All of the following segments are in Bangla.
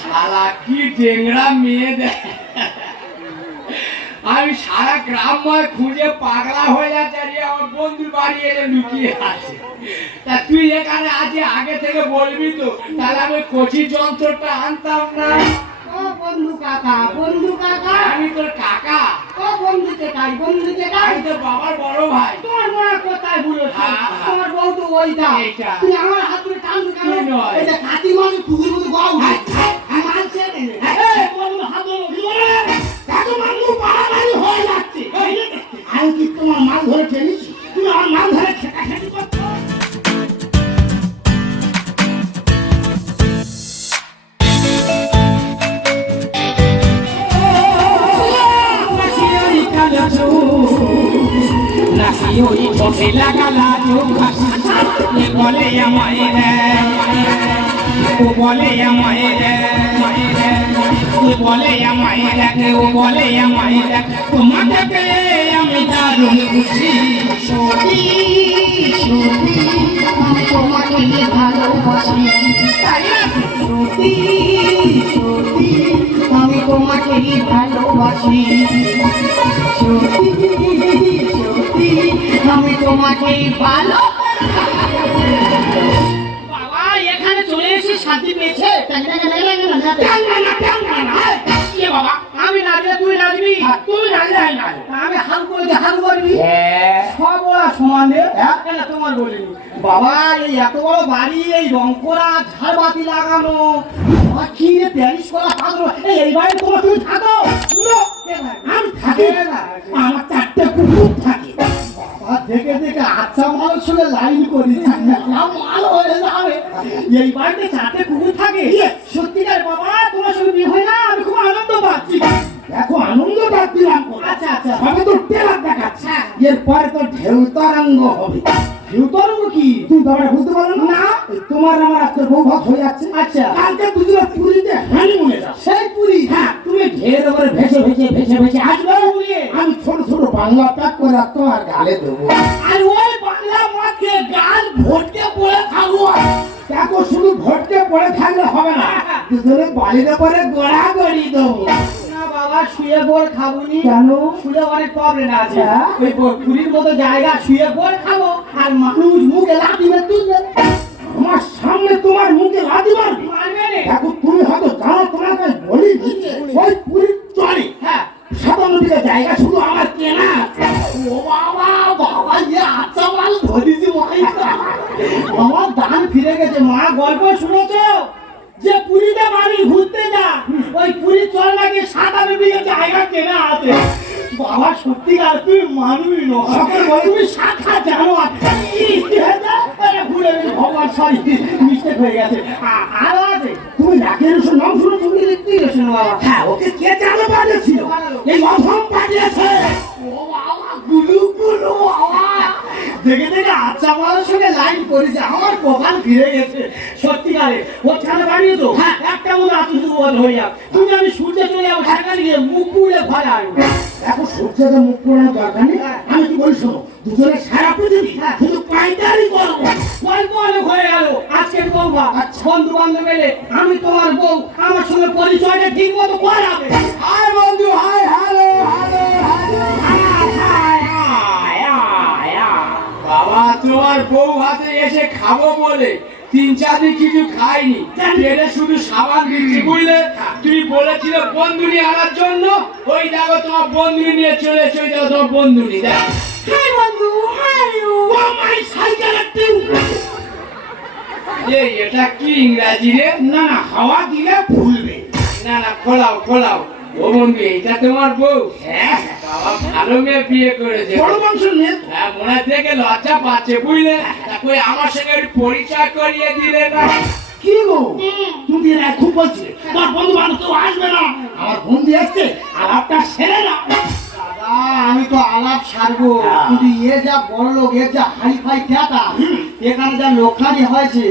শালা কি ডেংরা মেয়ে দেয় আমি সারা গ্রামময় খুঁজে পাগলা হয়ে যাচ্ছে আমার বন্ধুর বাড়ি এলে লুকিয়ে আছে। তা তুই এখানে আজকে আগে থেকে বলবি তো? তাহলে আমি কচি যন্ত্রটা আনতাম না? বন্ধু কাকা বন্ধু কাকা। আমি তোর কাকা। ও বন্ধু চেকাই বন্ধু আমি তোর বাবার বড় ভাই। তোমার মনে কোথায় বলেছ হ্যাঁ, হ্যাঁ। তোমার বউ তো ওইটা। তুমি আমার হাত ধরে টান কেন? তুই। এটা কাটি মাছ কুকুর মতো গাও মারছে হাত ধরে জীবনে মানুষ বাড়াবাড়ি হয়ে যাচ্ছে। আমি কি তোমার মাল ধরে টেনেছি বলে আমায় রে? ও বলে আমায় রে? ও বলে আমায় রে? ও বলে আমায় রে? তোমাকে পেয়ে আমি দারুণ খুশি। সত্যি সত্যি আমি তোমাকে ভালোবাসি। তাই না? সত্যি সত্যি আমি তোমাকে ভালোবাসি। সত্যি সত্যি আমি তোমাকে ভালো বাবা এখানে চলে এসে শান্তি পেয়েছে। বাবা আমি নাচলে তুই নাচবি তুমি নাচলে আমি নাচবো আমি হাল করে হাল করবি হ্যাঁ। সব ওরা সমানে তোমার বলিনি বাবা এই এত বড় বাড়ি এই রং করা ঝাড়বাতি লাগানো। কি রে প্যারিস করা পাত্র এই এই বাড়ি তোমার তুমি থাকো। আমি থাকি। আমার চারটে কুকুর থাকে। দেখে দেখে আচ্ছা মাল শুনে লাইন করি। মাল হয়ে যাবে এই বাড়িতে চারটে কুকুর থাকে সত্যিকার বাবা তোমার সঙ্গে বিয়ে হয় না আমি খুব আনন্দ পাচ্ছি। দেখো আনন্দ দিলাম আচ্ছা আচ্ছা। আমি তো টেলার দেখাচ্ছি হ্যাঁ। এরপরে তো ঢেউ তরঙ্গ হবে। কি? তুই ব্যাপারে বুঝতে পারো না। তোমার আমার আজকে বউ ভাত হয়ে যাচ্ছে। আচ্ছা। কালকে দুজনে পুরীতে হানিমুনে যাও। সেই পুরী? হ্যাঁ। তুমি ঢের ওপরে ভেসে ভেসে ভেসে ভেসে আসবে আমি ছোট ছোট বাংলা প্যাক করে তোমার গালে দেবো। আর ওই বাংলা মাকে গাল ভর্তি বলে খাব দেখো শুধু ভটকে পড়ে থাকলে হবে না। দুজনে বাড়ির ওপরে গোড়া গড়ি দেবো। বাবা শুয়ে বল খাবুনি? কেন? শুয়ে অনেক প্রবলেম আছে। হ্যাঁ? ওই ব- পুরীর মতো জায়গা শুয়ে বল খাব আর মানুষ মুখে লাঠি মেরে তুলবে আমার সামনে তোমার মুখে মারবি। তুমি হয়তো জানো তোমাকে বলি ওই পুরীর হ্যাঁ। সাতান্ন বিঘা জায়গা শুধু আমার কেনা ও বাবা বাবা ইয়ে আচ্ছা মাল ধরেছি মাই আমার দান ফিরে গেছে। মা গল্প শুনেছো? যে পুরীতে মানুষ ঘুরতে যা ওই পুরী চল নাকি সাতান্ন বিঘে জায়গা কেনা আছে বাবা সত্যিকার তুমি মানুষ নয়। সকল বলে- তুমি শাখা জানো আর? আরে গেছি, ভগবান সরি মিস্টেক হয়ে গেছে। আরও আছে। তুমি রাকের ওষুধ নাম শুনে তুমি দেখতে গেছো না। বাবা হ্যাঁ ওকে কে জানো পাঠিয়েছিল এই অধম পাঠিয়েছে। ও বাবা গুলু গুলু বাবা। দেখে দেখে আচ্ছা মালের সঙ্গে লাইন করেছে আমার কপাল ফিরে গেছে। সত্যিকারে। ও ছাড়া বাড়িয়ে তো হ্যাঁ। একটা দুর্বল হয়ে যাক। তুমি আমি সূর্যে চলে যাব সেখানে গিয়ে মুখ পুড়ে সূর্যকে মুখ পোড়ানোর দরকার নেই। আমি কি বলি শোনো দুজনে সারা পৃথিবী শুধু পাইকারি করব গল্প অনেক হয়ে গেল। আজকের বৌমা বন্ধু বান্ধব এলে আমি তোমার বউ আমার সঙ্গে পরিচয়টা ঠিক মতো করাবে। হাই বন্ধু হাই হ্যালো হ্যালো। বাবা তোমার বউ হাতে এসে খাব বলে তিন চার দিন কিছু খাইনি পেটে শুধু সাবান দিচ্ছি বুঝলে? তুমি বলেছিলে বন্ধুনি আনার জন্য। ওই দেখো তোমার বন্ধুনি নিয়ে চলে চলে যাও তোমার বন্ধুনি দেখ। এটা কি ইংরাজি রে? না না হাওয়া দিলে ফুলবে না না খোলাও খোলাও। ও বন্ধু এটা তোমার বউ? হ্যাঁ বাবা ভালো মেয়ে বিয়ে করেছে। বড় মাংস নিয়ে হ্যাঁ মনে থেকে লজ্জা পাচ্ছে বুঝলে? কই আমার সঙ্গে একটু পরিচয় করিয়ে দিলে না? কি গো? তুমি এর খুব বন্ধু বান্ধব তো আসবে না। আমার বন্ধু আসছে আলাপটা সেরে না। দাদা আমি তো আলাপ সারবো। হ্যাঁ। কিন্তু এ যা বড় লোক এর যা হাই ফাই টাকা এখানে যা লোকখানি হয়েছে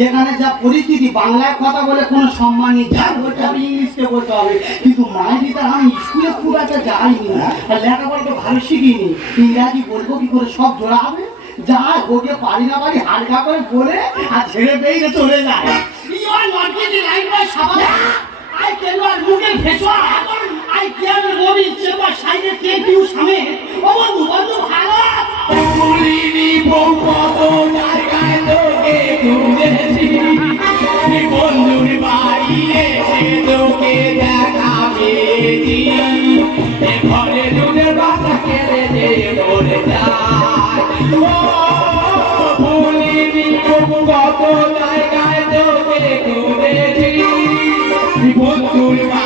এখানে যা পরিস্থিতি বাংলায় কথা বলে কোনো সম্মান নেই। যা বলতে হবে ইংলিশকে বলতে হবে। কিন্তু মাইদিটা আমি স্কুলে খুব একটা যাইনি। আর লেখাপড়া তো ভালো শিখিনি। ইংরাজি বলব কি করে? সব জোড়া হবে। যা ওকে পারি না পারি হালকা করে বলে আর ছেড়ে পেয়ে চলে যায়। take you সামনে? ও বন্ধু বন্ধু ভালো। কত জায়গায় তোকে খুঁজেছি বন্ধুর বাড়ি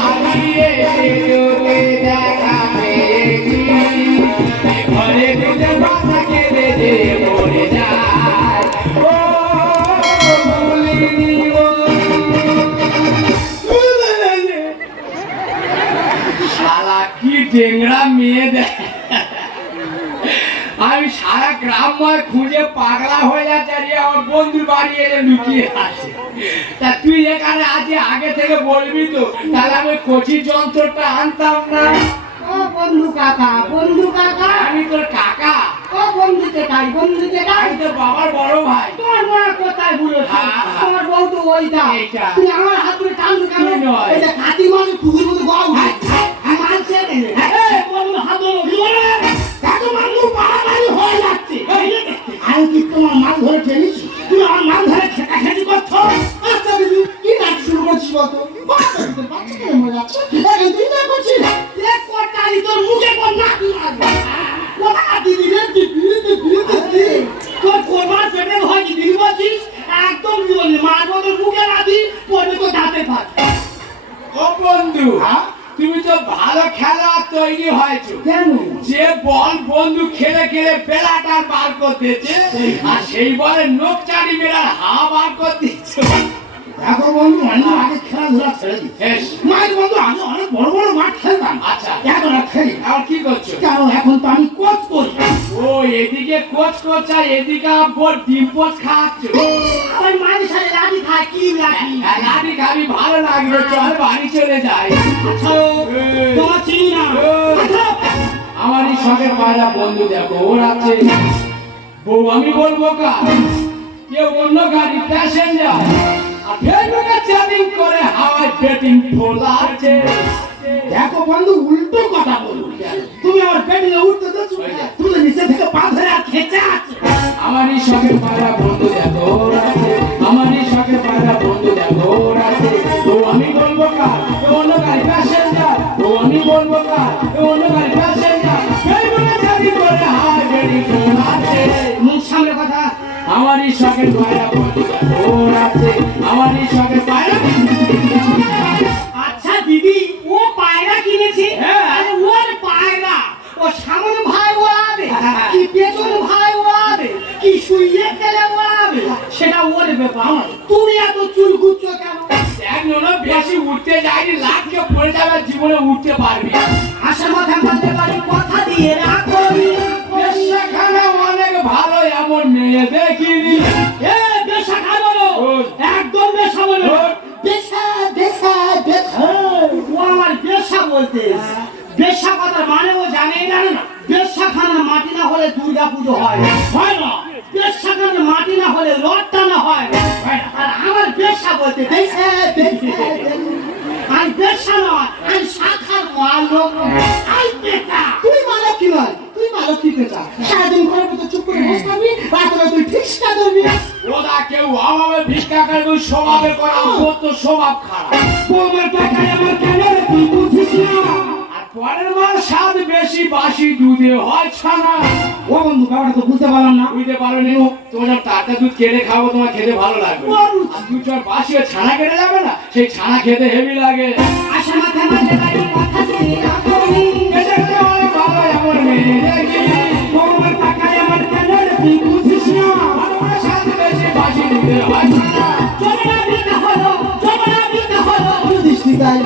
বন্ধুর বাড়ি এলে লুকিয়ে আছে। তা তুই এখানে আজ আগে থেকে বলবি তো তাহলে আমি কচি যন্ত্রটা আনতাম না? ও বন্ধু কাকা বন্ধু কাকা। আমি তোর কাকা। ও বন্ধুতে কাই বন্ধুতে কাই? আমি তোর বাবার বড় ভাই। মা কোথায় ভুলে হ্যাঁ। তোমার বউ তো ওইটা আমার হাত ধরে কেন? পুকুর মারছে বন্ধু ধরে কি বলে মানুষ হয়ে যাচ্ছে। আমি কি তোমার মাল ধরে টেনেছি তুমি আমার মাল ধরে খেটাখেটি করছ? আচ্ছা দিদি কি নাচ শুরু করছিস বলতো? তুমি তো ভালো খেলা তৈরি হয়েছো। কেন? যে বল বন্ধু খেলে খেলে বেলাটা বার করতেছে। আর সেই বলে নোক চারি বেড়ার হাওয়া বার করতেছে। দেখো বন্ধু অনেক আগে খেলাধুলা ছেড়ে দিই। মায়ের বন্ধু আমি অনেক বড় বড় মাঠ খেলতাম। আচ্ছা। এখন আর খেলি না। কি করছ? কারণ এখন তো আমি কোচ করি। ও এদিকে কোচ করছে আর এদিকে বোর ডিম পোচ খাচ্ছ। আমার মায়ের সাথে লাঠি খায় কি লাঠি হ্যাঁ, লাঠি খাবি ভালো লাগবে চল বাড়ি চলে যাই। আচ্ছা তোমার চিনি না? আমারই শখের পায়রা বন্ধু দেখো, ওর আছে। বউ, আমি বলব কা কেউ অন্য গাড়ি প্যাসেঞ্জার আর করে আছে। দেখো বন্ধু, উল্টো কথা বলো তুমি আমার পেটে উঠতে তুমি নিচে থেকে পা ব্যাপার? তুমি এত চুল গুচ্ছ কেন? একজন বেশি উঠতে যায়নি লাখকে পড়ে যাবে জীবনে উঠতে পারবি। আশা মাথা মারতে পারি কথা দিয়ে রাখো সেখানে অনেক ভালো এমন মেয়ে দেখিনি। এ বেশা খাব একদম বেশা বলো। বেশা বেশা বেশা। ও আমার বেশা বলতে। বেশা কথা মানে ও জানে জানে না। বেশা খানা মাটি না হলে দুর্গা পুজো হয়। না। হয় না। বেশা খানা মাটি না হলে বলতে বেশা বেশা আমি বেশা নয় আমি শাখার মালক আই বেটা তুই মালক কি নয় তুই মালক কি পেটা? সারাদিন ঘরের ভিতর চুপ করে বসে থাকবি রাত্রে তুই ঠিকটা ধরবি ওরা কেউ অভাবে ভিক্ষা করে ওই স্বভাবে করা ওর তো স্বভাব খারাপ। তোমার টাকায় আমার কেন রে তুই বুঝিস না? আর পরের মাস স্বাদ বেশি বাসি দুধে হয় ছানা। ও বন্ধু ব্যাপারটা তো বুঝতে পারলাম না। বুঝতে পারো নি। তোমার যখন টাকা দুধ কেটে খাব তোমার খেতে ভালো লাগবে। আর। দুধ যখন বাসি ছানা কেটে যাবে না সেই ছানা খেতে হেভি লাগে। আশা মাথা মাঝে বাড়ি কথা দিয়ে রাখো খেতে খেতে অনেক এমন মেয়ে। দেখিনি তোমার টাকায় আমার কেন রে তুই বুঝিস না। আর বেশি বাসি দুধে হয় ছানা চলে না হলো চলে না হলো। দৃষ্টি গায়ে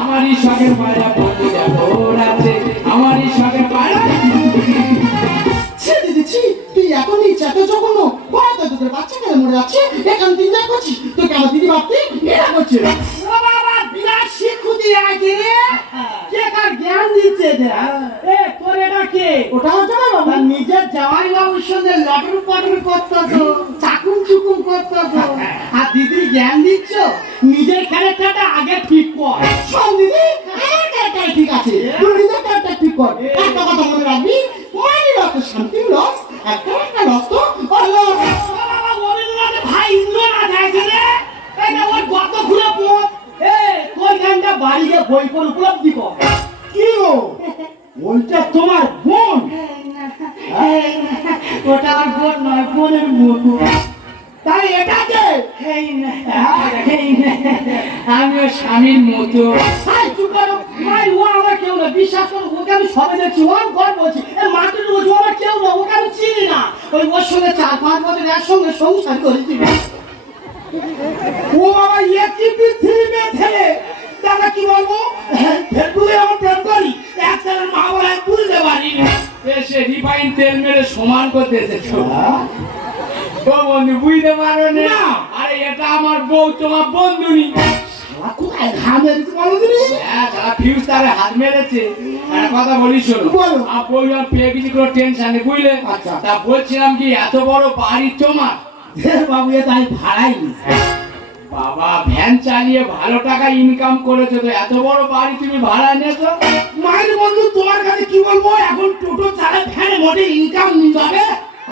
আমারই শখের পায়রা এখান তিন যা করছি তোকে আমার দিদি ভাবতে এটা করছে ও বাবা জ্ঞান দিচ্ছে নিজের জামাই বাবুর দিদি আগে ঠিক কর শোন দিদি ঠিক আছে ঠিক কর একটা কথা মনে রক্ত। শান্তি লস আর ক্যারেক্টার ইন্দ্রনাথ আছে রে এটা ওর গত খুলে পথ। এ তোর জ্ঞানটা বাড়ি বই পড়ে উপলব্ধি কর। কি গো? ওইটা তোমার কি পৃথিবী ছেলে দাদা কি বলব? ফেসবুকে আমার প্রেম করি। এক ছেলের মা বলে বুঝতে পারি রিফাইন তেল মেরে সমান করতে এসেছ। ও বন্ধু বুঝতে পারো না। আরে এটা আমার বউ তোমার হ্যাঁ তারে বলছিলাম কি এত বড় বাড়ি তোমার? বাবু তাই ভাড়াই নিছে বাবা, ভ্যান চালিয়ে ভালো টাকা ইনকাম করেছ তো, এত বড় বাড়ি তুমি ভাড়া নিয়েছো? মায়ের বন্ধু, তোমার কাছে কি বলব? এখন টোটো চালে ফ্যানে মোটে ইনকাম নিতে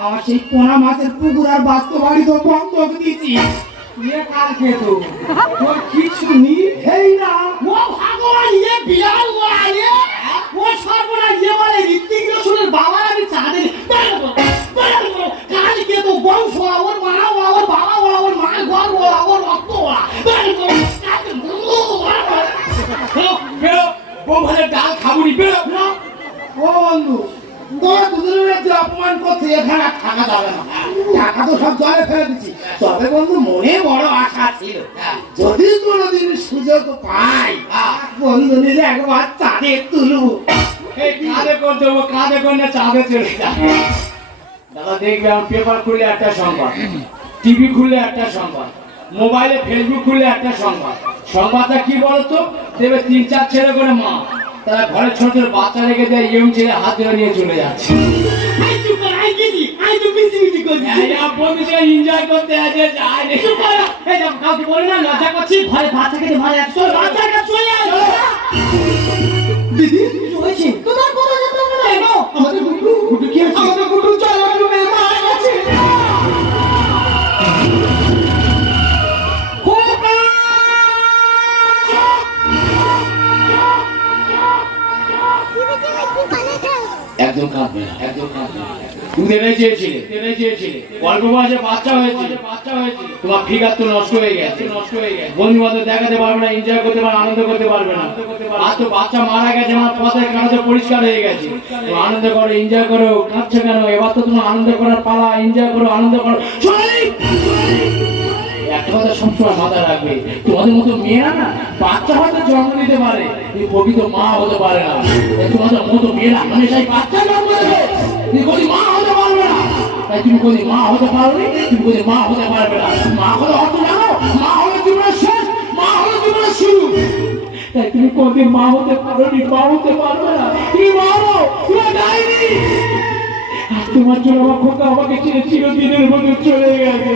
আমার সেই পোনা মাছের পুকুর আর বাস্তব বাড়ি তো বন্ধ দিয়েছি। ইয়ে কার খেত? ওর কিছু নি এই না। ও ভগবান ইয়ে ও আলে ও সর্বনাশ ইয়ে বলে ঋত্বিক বাবার আমি চা দিই ভাজা ডাল খাবুনি বেরো ও বন্ধু তোরা দুজনে যে অপমান করছে এখানে আর বন্ধু মনে একবার চাঁদে তুলু কাঁধে করে দেবো কাঁধে চাঁদে চলে যা দাদা, দেখবে পেপার খুললে একটা সংবাদ। টিভি খুললে একটা সংবাদ মোবাইলে ফেসবুক খুললে একটা সংবাদ। সংবাদটা কি বলতো? দেবে তিন চার ছেলে করে মা তারা ঘরে ছোট ছোট বাচ্চা রেখে দেয় ইয়ং ছেলে হাত ধরে নিয়ে চলে যাচ্ছে। এনজয় করতে আছে কাউকে বলি না, লজ্জা করছি, বাচ্চাকে বাচ্চাকে চলে। দিদি? তোমার কথা? আমাদের একদম কাঁদবে না, একদম কাঁদবে বন্ধু বান্ধব দেখাতে পারবে না এনজয় করতে পারবে আনন্দ করতে পারবে না। আর বাচ্চা মারা গেছে আমার পথে কানাতে পরিষ্কার হয়ে গেছে। তো আনন্দ করো এনজয় করো, কাঁদছো কেন? এবার তো তোমার আনন্দ করার পালা এনজয় করো, আনন্দ করো! মতো মেয়েরা না, বাচ্চা হয়তো জন্ম পারে মা হতে পারে না। মতো মেয়েরা তুমি মা হতে পারবে না। তাই তুমি কোনদিন মা হতে পারবে মা হতে পারবে না। মা হলে মা হলে মা হলে তাই তুমি মা হতে পারোনি, মা হতে পারবে না। তুমি মারো, তুমি তোমার জন্য আমার খোকা আমাকে ছেড়ে চিরদিনের মধ্যে চলে গেছে।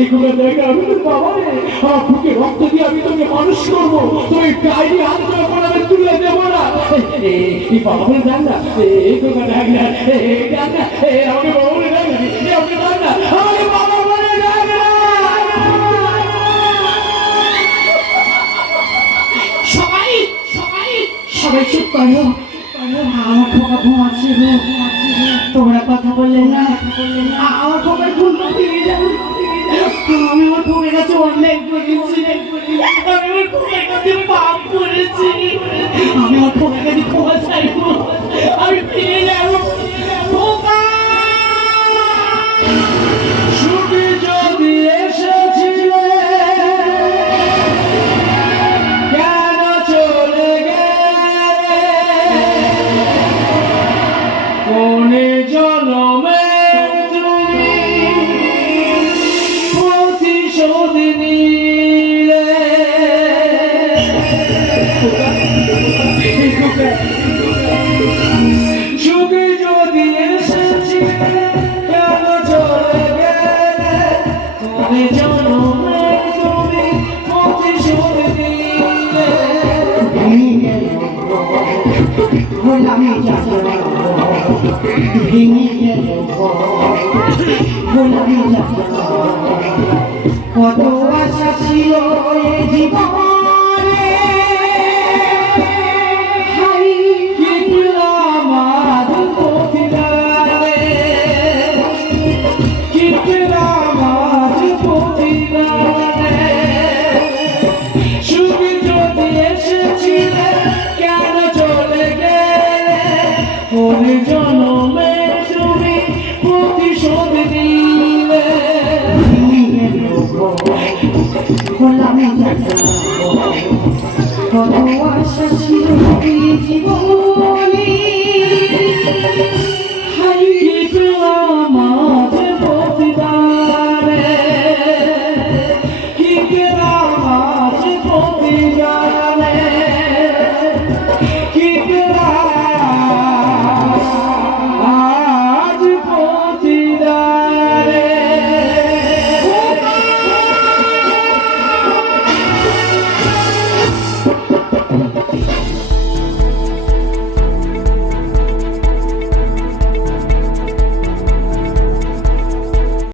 এগুলো দেখে আমি তো বাবা রে, আমার রক্ত দিয়ে আমি তোকে মানুষ করব। তুমি গাড়ি হাত করে তুলে দেবো না। এই বাবা না, এই দেখ না আমাকে বাবা না সবাই সবাই সবাই চুপ করো। আমার খোকা ঘুমাচ্ছে তোমরা কথা বললে না? আমার খোকার ঘুম ফিরে যাবে আমি আমার খোকার কাছে অন্যায় করেছি আমি আমার খোকার কাছে পাপ করেছি। আমি আমার খোকার কাছে ক্ষমা চাইব আমি ফিরে যাব। গোলামি যাতনা ভেঙে গেল কত আশা ছিল এ জীবন